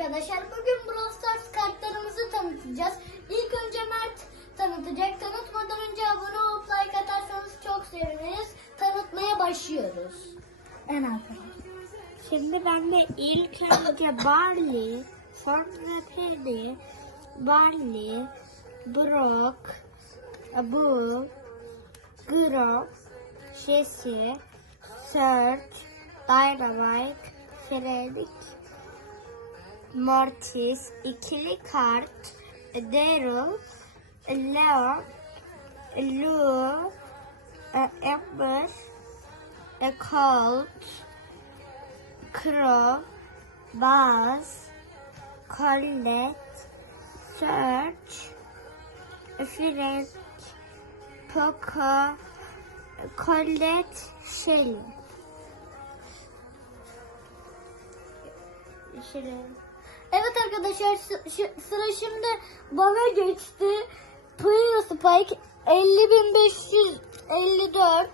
arkadaşlar. Bugün Brawl Stars kartlarımızı tanıtacağız. İlk önce Mert tanıtacak. Tanıtmadan önce abone olup like atarsanız çok seviniriz. Tanıtmaya başlıyoruz. En arkadaşlar. Şimdi ben de ilk önce Barley, sonra Penny, Barley, Brock, Abu, Grok, Jesse, Search, Dynamite, Fredrik, Mortis, ikili kart, Daryl, Leon, Lou, Amber, Colt, Crow, Buzz, Colette, Search, Frank, Poco, Colette, Shelly. Shelly. Arkadaşlar sıra şimdi bana geçti. Puyo Spike 50554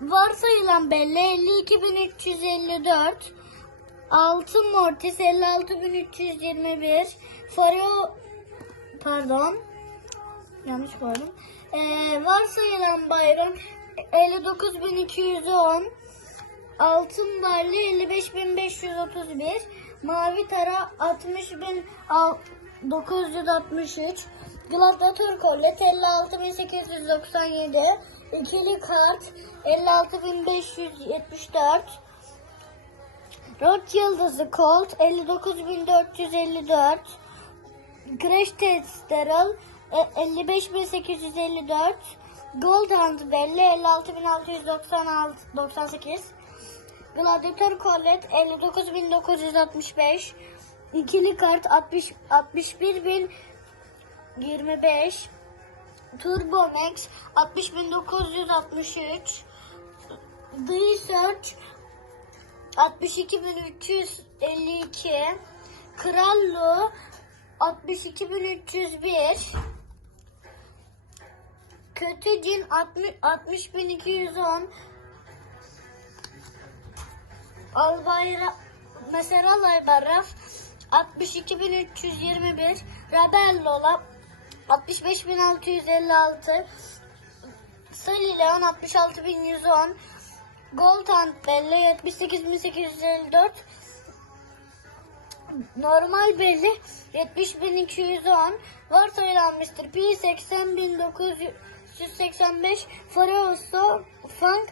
varsayılan belli 52354 Altın Mortis 56321 Faro pardon yanlış koydum. Ee, varsayılan bayram 59210 Altın Barlı 55531 Mavi Tara 60963 Gladiator Collet 56897 İkili Kart 56574 Rot Yıldızı Colt 59454 Crash Test Daryl e, 55854 Gold Hunt Belli 56698 Gladiator Collet 59965 İkili kart 60 61025 Turbo Max 60963 The Search 62352 Krallo 62301 Kötü Cin 60 60210 Albayra mesela Albayrak 62321 Rabellola 65656 Sally Leon 66110 Gold Hunt Belli 78854 Normal belli 70210 varsayılan Mr. P 80985 Furioso Funk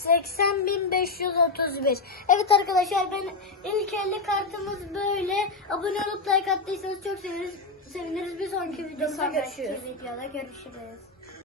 80531 Evet arkadaşlar ben ilk 50 kartımız böyle. Abone olup like attıysanız çok seviniriz. Seviniriz. Bir sonraki videomuzda görüşürüz. videoda görüşürüz.